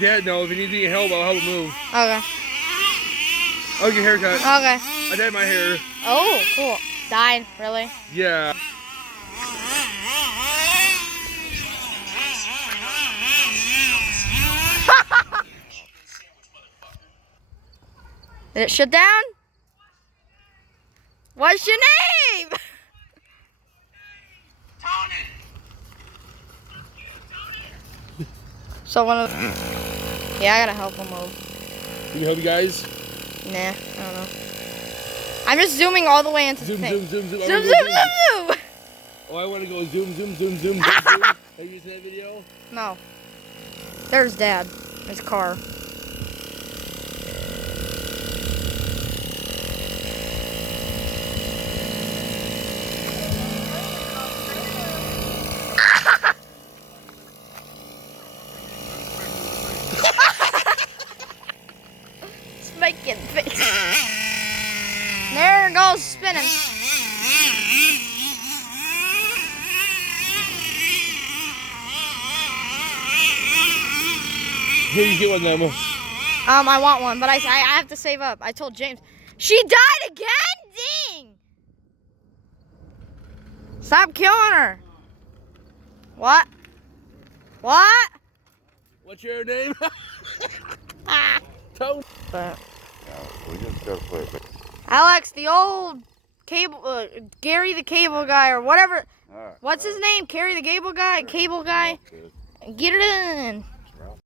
your dad know. If he needs any help, I'll help him move. Okay. I'll get a haircut. Okay. I dyed my hair. Oh, cool. Dyed, really? Yeah. Did it shut down? What's your name? Tony. So one of yeah, I gotta help him move. Can you help you guys? Nah, I don't know. I'm just zooming all the way into Zoom, the zoom, thing. zoom, zoom. Zoom, zoom, zoom, zoom. Oh, I want to go zoom, zoom, zoom, zoom, zoom, zoom. Have you seen that video? No. There's Dad. His car. It's making face. There it goes spinning. Here, you get one, Emma. I want one, but I have to save up. I told James. She died again? Dang. Stop killing her. What? What? What's your name? Ah. Tony. We just gotta play it. Alex, the old cable, Gary the cable guy or whatever. All right, What's his name? Gary the cable guy? Cable guy? Okay. Get it in.